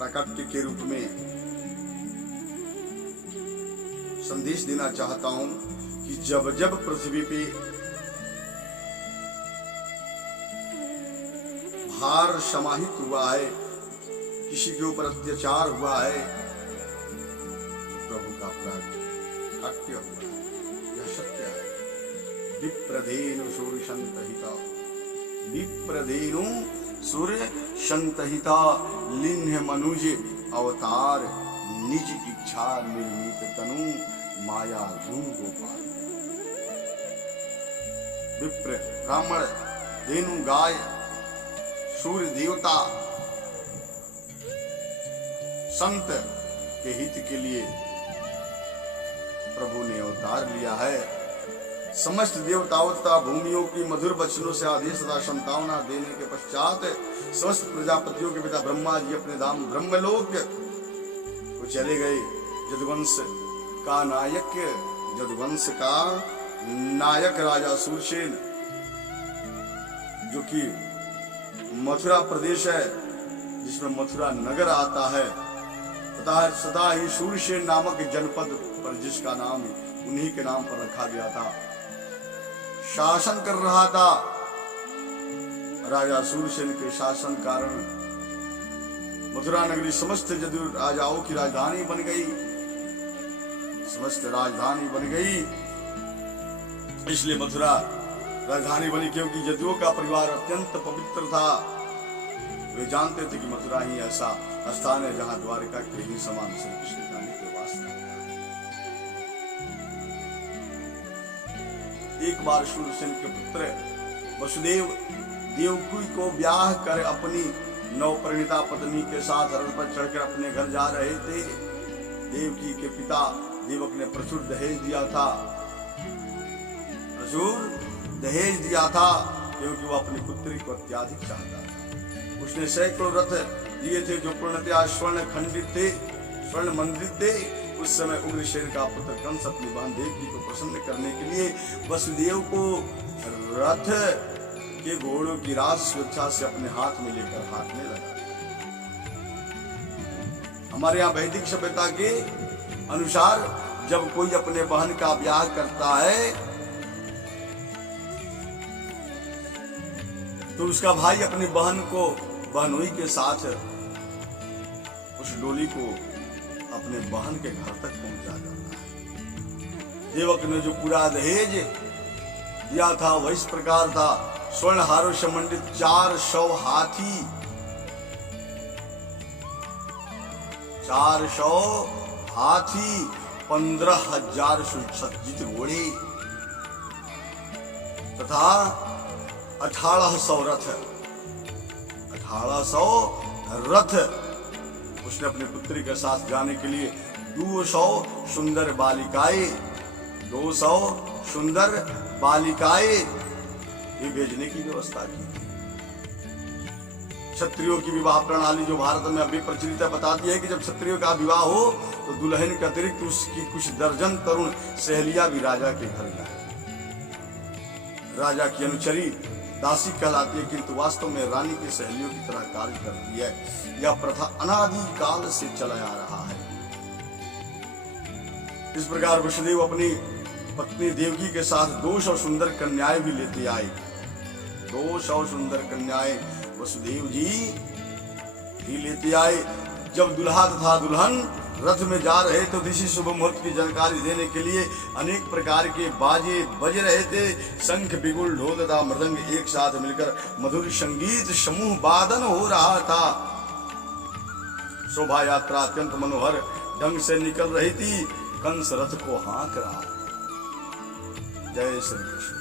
प्राकट्य के रूप में संदेश देना चाहता हूं कि जब जब पृथ्वी पे भार समाहित हुआ है, किसी के ऊपर अत्याचार हुआ है, तो प्रभु का प्राकट्य हुआ है। यह सत्य है। विप्रधेनु सूर्य संतहिता, विप्रधेनु सूर्य संतहिता, लिन्ह मनुज अवतार, निज इच्छा निर्मित तनु, माया धूम गोपाल। विप्र ब्राह्मण, धेनु गाय, सूर्य देवता, संत के हित के लिए प्रभु ने अवतार लिया है। समस्त देवताओं तथा भूमियों की मधुर वचनों से आदेश तथा संतावना देने के पश्चात समस्त प्रजापतियों के पिता ब्रह्मा जी अपने धाम ब्रह्मलोक को चले गए। यदुवंश का नायक, यदुवंश का नायक राजा सूरसेन, जो कि मथुरा प्रदेश है, जिसमें मथुरा नगर आता है, तथा सदा ही सूरसेन नामक जनपद पर जिसका नाम उन्हीं के नाम पर रखा गया था, शासन कर रहा था। राजा सूरसेन के शासन कारण मथुरा नगरी समस्त जदू राजाओं की राजधानी बन गई, समस्त राजधानी बन गई। इसलिए मथुरा राजधानी बनी क्योंकि जदुओं का परिवार अत्यंत पवित्र था। वे जानते थे कि मथुरा ही ऐसा स्थान है जहां द्वारिका के ही समान श्री कृष्ण जाने के वास्ते। एक बार सूरसेन के पुत्र वसुदेव देवकी को ब्याह कर अपनी नवपरिणीता पत्नी के साथ रथ पर चढ़कर अपने घर जा रहे थे। देवकी के पिता देवक ने प्रचुर दहेज दिया था, प्रचुर दहेज दिया था, क्योंकि वह अपनी पुत्री को अत्यधिक चाहता था। उसने सैकड़ों रथ दिए थे जो पूर्णतया स्वर्ण खंडित थे, स्वर्ण मंडित थे। उस समय उग्रसेन का पुत्र कंस अपनी बहन देवकी को प्रसन्न करने के लिए वसुदेव को रथ के घोड़ों की राज स्वेच्छा से अपने हाथ में लेकर हाँकने लगा। हमारे यहाँ वैदिक सभ्यता के अनुसार जब कोई अपने बहन का ब्याह करता है तो उसका भाई अपनी बहन को बहनोई के साथ उस डोली को अपने बहन के घर तक पहुंचा जाता है। देवक ने जो पूरा दहेज दिया था वह इस प्रकार था: स्वर्ण हारों से मंडित 400 हाथी, 400 हाथी, 15,000 सुसज्जित घोड़े तथा 1800 रथ, 1800 रथ। उसने अपनी पुत्री के साथ जाने के लिए 200 सुंदर बालिकाएं, 200 सुंदर बालिकाएं ये भेजने की व्यवस्था की थी। क्षत्रियों की विवाह प्रणाली जो भारत में अभी प्रचलित है बताती है कि जब क्षत्रियों का विवाह हो तो दुल्हन के अतिरिक्त उसकी कुछ दर्जन तरुण सहेलियां भी राजा के घर जाए। राजा की अनुचरी दासी कहलाती है, किंतु वास्तव में रानी की सहेलियों की तरह कार्य करती है। यह प्रथा अनादि काल से चला आ रहा है। इस प्रकार वसुदेव अपनी पत्नी देवकी के साथ 200 सुंदर कन्याएं भी लेते आए। 200 सुंदर कन्याएं वसुदेव जी ही लेते आए। जब दुल्हा तथा दुल्हन रथ में जा रहे तो इसी शुभ मुहूर्त की जानकारी देने के लिए अनेक प्रकार के बाजे बज रहे थे। शंख, बिगुल, ढोल तथा मृदंग एक साथ मिलकर मधुर संगीत समूह वादन हो रहा था। शोभा यात्रा अत्यंत मनोहर ढंग से निकल रही थी। कंस रथ को हाँक रहा। जय श्री कृष्ण।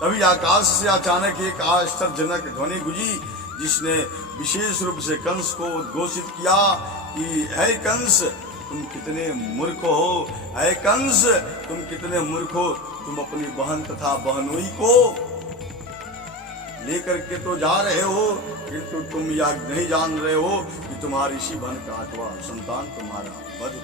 तभी आकाश से अचानक एक आश्चर्यजनक ध्वनि गुंजी, जिसने विशेष रूप से कंस को उद्घोषित किया कि हे कंस, तुम कितने मूर्ख हो, हे कंस तुम कितने मूर्ख हो। तुम अपनी बहन तथा बहनोई को लेकर के तो जा रहे हो, किंतु तुम यह नहीं जान रहे हो कि तुम्हारी इसी बहन का 8वां संतान तुम्हारा वध।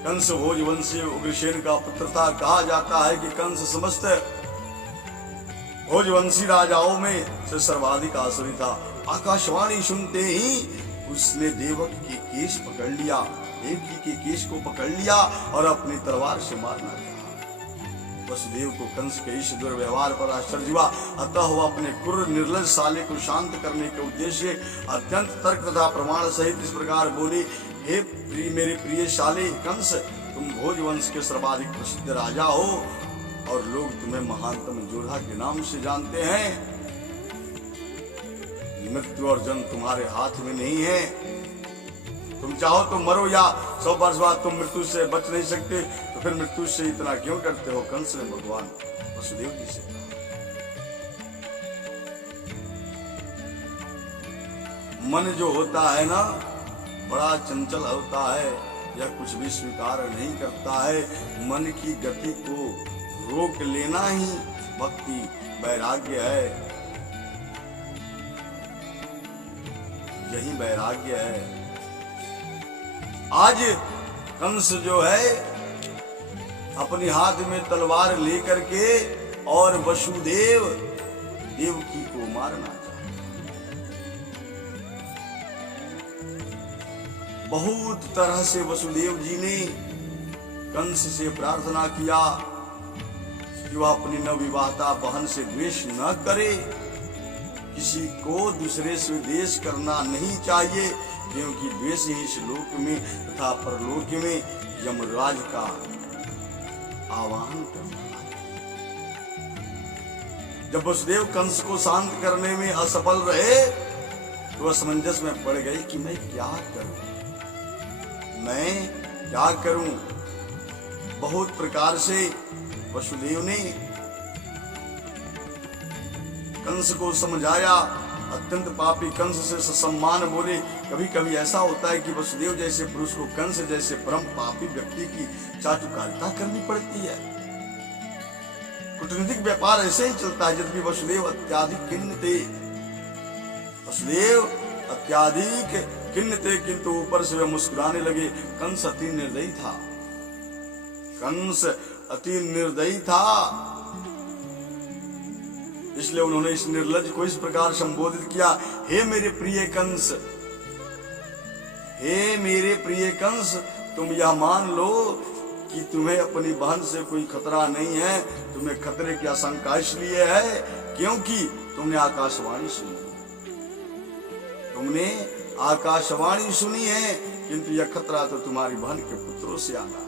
कंस भोजवंशी उग्रसेन का पुत्र था। कहा जाता है कि कंस समस्त भोजवंशी राजाओं में से सर्वाधिक आसुरी था। आकाशवाणी सुनते ही उसने देवकी के केश पकड़ लिया, देवकी के केश को पकड़ लिया और अपनी तलवार से मारना चाहा। वसुदेव को कंस के इस दुर्व्यवहार पर आश्चर्य हुआ, अतः वह अपने क्रूर निर्लज साले को शांत करने के उद्देश्य अत्यंत तर्क तथा प्रमाण सहित इस प्रकार बोले, हे मेरे प्रिय साले कंस, तुम भोजवंश के सर्वाधिक प्रसिद्ध राजा हो और लोग तुम्हें महानतम योद्धा के नाम से जानते हैं। मृत्यु और जन्म तुम्हारे हाथ में नहीं है। तुम चाहो तो मरो या 100 वर्ष बाद तुम मृत्यु से बच नहीं सकते, तो फिर मृत्यु से इतना क्यों करते हो? कंस ने भगवान वसुदेव जी से कहा। मन जो होता है ना, बड़ा चंचल होता है, यह कुछ भी स्वीकार नहीं करता है। मन की गति को रोक लेना ही भक्ति वैराग्य है, यही वैराग्य है। आज कंस जो है अपने हाथ में तलवार लेकर के और वसुदेव देवकी को मारना चाहता। बहुत तरह से वसुदेव जी ने कंस से प्रार्थना किया कि वह अपनी नवविवाहिता बहन से द्वेष न करे। किसी को दूसरे से द्वेष करना नहीं चाहिए, क्योंकि द्वेष ही इस लोक में तथा परलोक में यमराज का आवाहन करता है। जब वसुदेव कंस को शांत करने में असफल रहे तो असमंजस में पड़ गई कि मैं क्या करूं। बहुत प्रकार से वसुदेव ने कंस को समझाया। अत्यंत पापी कंस से सम्मान बोले। कभी कभी ऐसा होता है कि वसुदेव जैसे पुरुष को कंस जैसे परम पापी व्यक्ति की चाटुकारिता करनी पड़ती है। कूटनीतिक व्यापार ऐसे ही चलता है। यद्यपि वसुदेव अत्याधिक खिन्न थे, किंतु ऊपर से वे मुस्कुराने लगे। कंस अति निर्दयी था, इसलिए उन्होंने इस निर्लज को इस प्रकार संबोधित किया, हे मेरे प्रिय कंस, तुम यह मान लो कि तुम्हें अपनी बहन से कोई खतरा नहीं है। तुम्हें खतरे की आशंका इसलिए है क्योंकि तुमने आकाशवाणी सुनी है, किंतु यह खतरा तो तुम्हारी बहन के पुत्रों से आना है।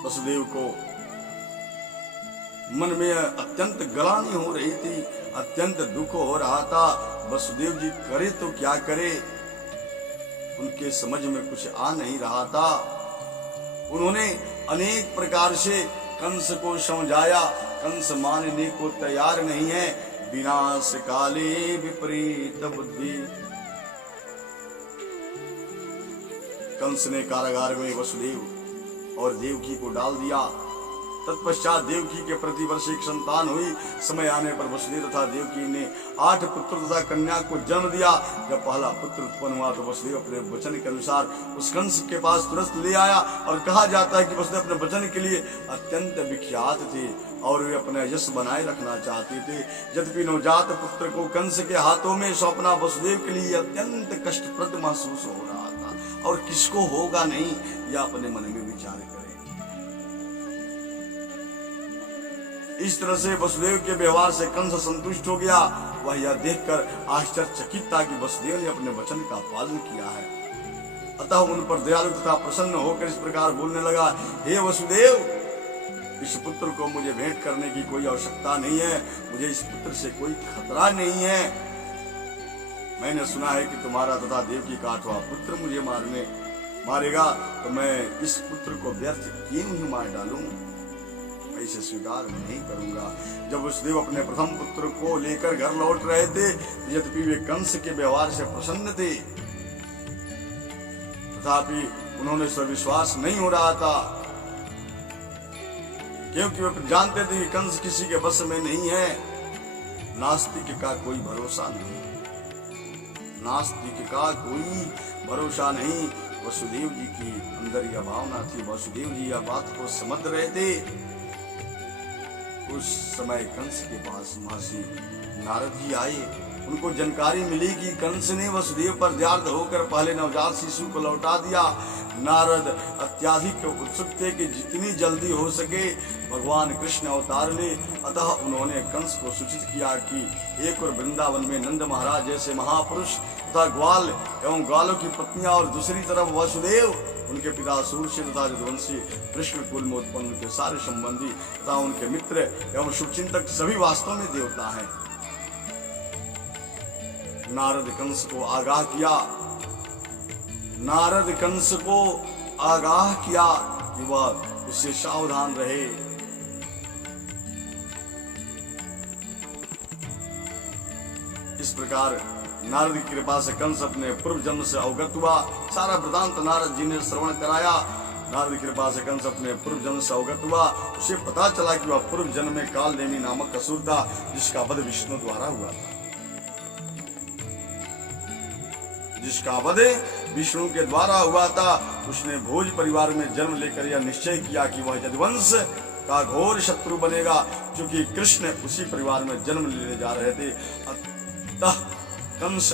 वसुदेव को मन में अत्यंत ग्लानि हो रही थी, अत्यंत दुख हो रहा था। वसुदेव जी करे तो क्या करे, उनके समझ में कुछ आ नहीं रहा था। उन्होंने अनेक प्रकार से कंस को समझाया, कंस मानने को तैयार नहीं है। विनाश काले विपरीत बुद्धि। कंस ने कारागार में वसुदेव और देवकी को डाल दिया। तत्पश्चात देवकी के प्रति वर्ष एक संतान हुई। समय आने पर वसुदेव तथा देवकी ने 8 पुत्र तथा कन्या को जन्म दिया। जब पहला पुत्र उत्पन्न हुआ तो वसुदेव अपने वचन के अनुसार उस कंस के पास तुरंत ले आया। और कहा जाता है कि वसुदेव अपने वचन के लिए अत्यंत विख्यात थे और वे अपना यश बनाए रखना चाहते थे। यद्यपि नवजात पुत्र को कंस के हाथों में सौंपना वसुदेव के लिए अत्यंत कष्टप्रद महसूस हो रहा था, और किसको होगा नहीं, यह अपने मन में विचार करें। इस तरह से वसुदेव के व्यवहार से कंस संतुष्ट हो गया। वह यह देखकर आश्चर्यचकित था कि वसुदेव ने अपने वचन का पालन किया है। अतः उन पर दयालु तथा प्रसन्न होकर इस प्रकार बोलने लगा, हे वसुदेव, इस पुत्र को मुझे भेंट करने की कोई आवश्यकता नहीं है। मुझे इस पुत्र से कोई खतरा नहीं है। मैंने सुना है कि तुम्हारा तथा देवकी का 8वां पुत्र मुझे मारेगा, तो मैं इस पुत्र को व्यर्थ क्यों ही मार डालूं? मैं इसे स्वीकार नहीं करूंगा। जब वसुदेव अपने प्रथम पुत्र को लेकर घर लौट रहे थे, यद्यपि वे कंस के व्यवहार से प्रसन्न थे, तथापि उन्होंने स्विश्वास नहीं हो रहा था, क्योंकि वे जानते थे कि कंस किसी के बस में नहीं है। नास्तिक का कोई भरोसा नहीं, वसुदेव जी की अंदर यह भावना थी, वसुदेव जी यह बात को समझ रहे थे। उस समय कंस के पास महर्षि नारद जी आए। उनको जानकारी मिली कि कंस ने वसुदेव पर दयार्द होकर पहले नवजात शिशु को लौटा दिया। नारद अत्याधिक उत्सुक थे कि जितनी जल्दी हो सके भगवान कृष्ण अवतार ले। अतः उन्होंने कंस को सूचित किया कि एक और वृंदावन में नंद महाराज जैसे महापुरुष तथा ग्वाल एवं ग्वालों की पत्नियां और दूसरी तरफ वसुदेव, उनके पिता सूर्य तथा रघुवंशी कृष्ण कुल में उत्पन्न के सारे संबंधी तथा उनके मित्र एवं शुभचिंतक सभी वास्तव में देवता हैं। नारद कंस को आगाह किया, नारद कंस को आगाह किया कि वह उससे सावधान रहे। इस प्रकार नारद की कृपा से कंस अपने पूर्व जन्म से अवगत हुआ। सारा वृतांत नारद जी ने श्रवण कराया। नारद की कृपा से कंस अपने पूर्व जन्म से अवगत हुआ। उसे पता चला कि वह पूर्व जन्म में कालनेमी नामक असुर था, जिसका वध विष्णु द्वारा हुआ था, जिसका वध विष्णु के द्वारा हुआ था। उसने भोज परिवार में जन्म लेकर यह निश्चय किया कि वह यदुवंश का घोर शत्रु बनेगा, क्योंकि कृष्ण उसी परिवार में जन्म लेने जा रहे थे। अतः कंस